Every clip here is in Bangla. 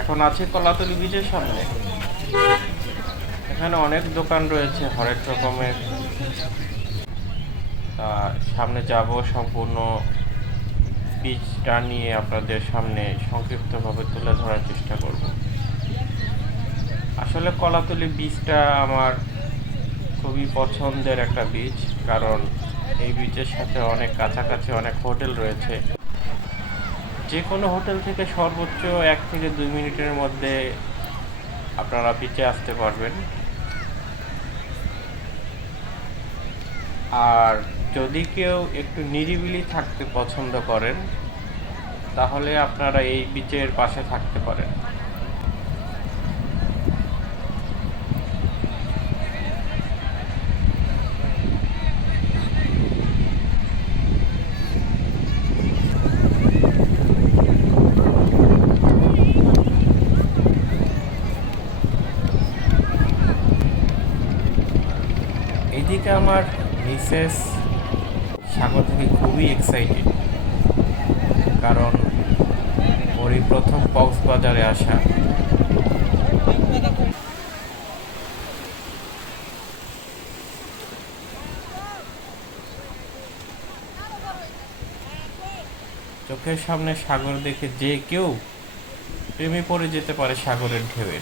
এখন আছি কলাতলি বিচের সামনে। এখানে অনেক দোকান রয়েছে হরেক রকমের। সামনে যাব, সম্পূর্ণ বিচটা নিয়ে আপনাদের সামনে সংক্ষিপ্তভাবে তুলে ধরার চেষ্টা করব। আসলে কলাতলি বিচটা আমার খুবই পছন্দের একটা বিচ, কারণ এই বিচের সাথে অনেক কাছাকাছি অনেক হোটেল রয়েছে। যে কোনো হোটেল থেকে সর্বোচ্চ 1 থেকে 2 মিনিটের মধ্যে আপনারা বিচে আসতে পারবেন। আর যদি কেউ একটু নিরিবিলি থাকতে পছন্দ করেন, তাহলে আপনারা এই বিচের পাশে থাকতে পারেন। এইদিকে আমার মিসেস সাগর থেকে খুবই এক্সাইটেড, কারণ ওরই প্রথম কক্সবাজারে আসা। চোখের সামনে সাগর দেখে যে কেউ প্রেমে পড়ে যেতে পারে সাগরের ঢেউয়ে।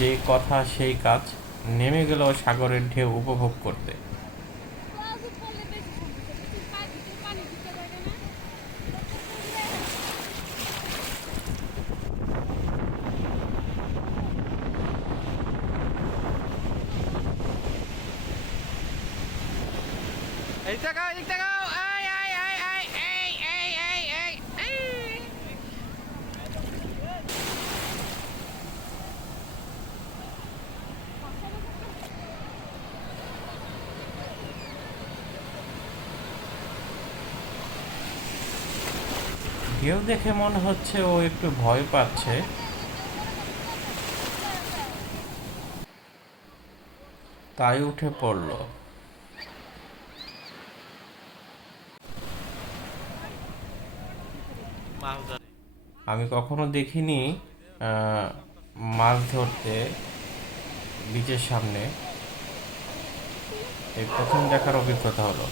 যে কথা সেই কাজ, নেমে গেল সাগরের ঢেউ উপভোগ করতে। এদিক তাকাও, এদিক তাকাও। আই আই আই আই এই এই এই এই এই। ঢেউ দেখে মনে হচ্ছে ও একটু ভয় পাচ্ছে, তাই উঠে পড়ল। আমি কখনো দেখিনি মাছ ধরতে বিচের সামনে, এই প্রথম দেখার অভিজ্ঞতা হলো।